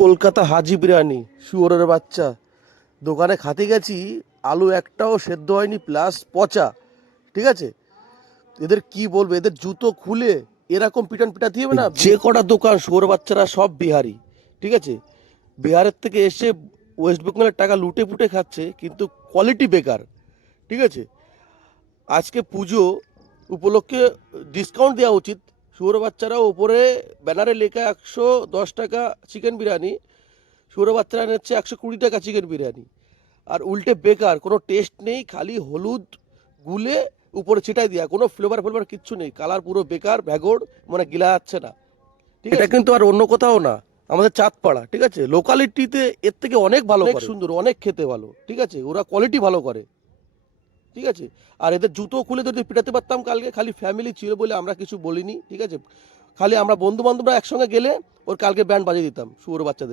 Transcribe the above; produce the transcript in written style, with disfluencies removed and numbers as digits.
কলকাতা হাজি বিরিয়ানি, শুয়োরের বাচ্চা। দোকানে খাতে গেছি, আলু একটাও সেদ্ধ হয়নি, প্লাস পচা। ঠিক আছে, এদের কি বলবো, এদের জুতো খুলে এরকম পিটান পিটাতে হবে না। যে কটা দোকান শুয়োর বাচ্চারা সব বিহারি। ঠিক আছে, বিহারের থেকে এসে ওয়েস্ট বেঙ্গলের টাকা লুটে পুটে খাচ্ছে, কিন্তু কোয়ালিটি বেকার। ঠিক আছে, আজকে পুজো উপলক্ষে ডিসকাউন্ট দেওয়া উচিত। শুয়োর বাচ্চারা ওপরে ব্যানারে লেখা 110 টাকা চিকেন বিরিয়ানি, শুয়োর বাচ্চারা নিচ্ছে 120 টাকা চিকেন বিরিয়ানি। আর উল্টে বেকার, কোনো টেস্ট নেই, খালি হলুদ গুলে উপরে ছিটাই দেওয়া, কোনো ফ্লেভার ফ্লেভার কিচ্ছু নেই, কালার পুরো বেকার, ভ্যাগড়, মানে গিলা যাচ্ছে না। ঠিক আছে, এটা কিন্তু আর অন্য কোথাও না, আমাদের চাঁদপাড়া। ঠিক আছে, লোকালিটিতে এর থেকে অনেক ভালো, অনেক সুন্দর, অনেক খেতে ভালো। ঠিক আছে, ওরা কোয়ালিটি ভালো করে। ঠিক আছে, আর এদের জুতো খুলে যদি পিটাতে পারতাম কালকে, খালি ফ্যামিলি ছিল বলে আমরা কিছু বলিনি। ঠিক আছে, খালি আমরা বন্ধু বান্ধবরা একসঙ্গে গেলে ওর কালকে ব্যান্ড বাজিয়ে দিতাম শুয়োর বাচ্চাদের।